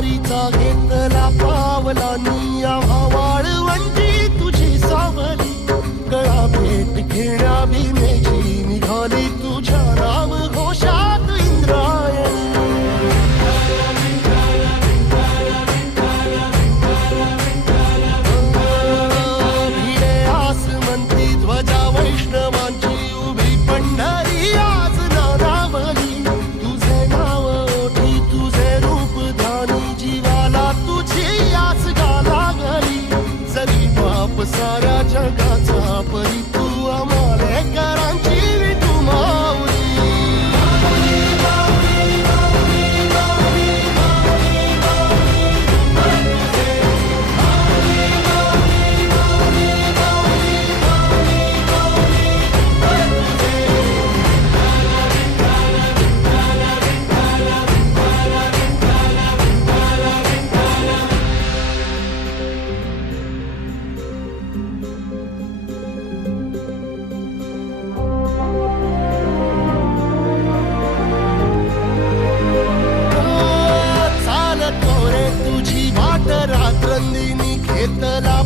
वारीचा घेतला पावलांनी आम्हा वाळवंटी तुझी सावली गळा भेट घेण्या भीमेची निघाली तुझ्या नाम घोषात इंद्रायणी भिडे आसमंती ध्वजा वैष्णवांची उभी पंढरी आज नारावली तुझे नाव ओठी तुझे रूप ध्यानी जीवाला तुझी आस गाला गली जरी बाप साऱ्या जगाचा परी तू आम्हाले करांची विठू माऊली रात्रंदिनी घेतला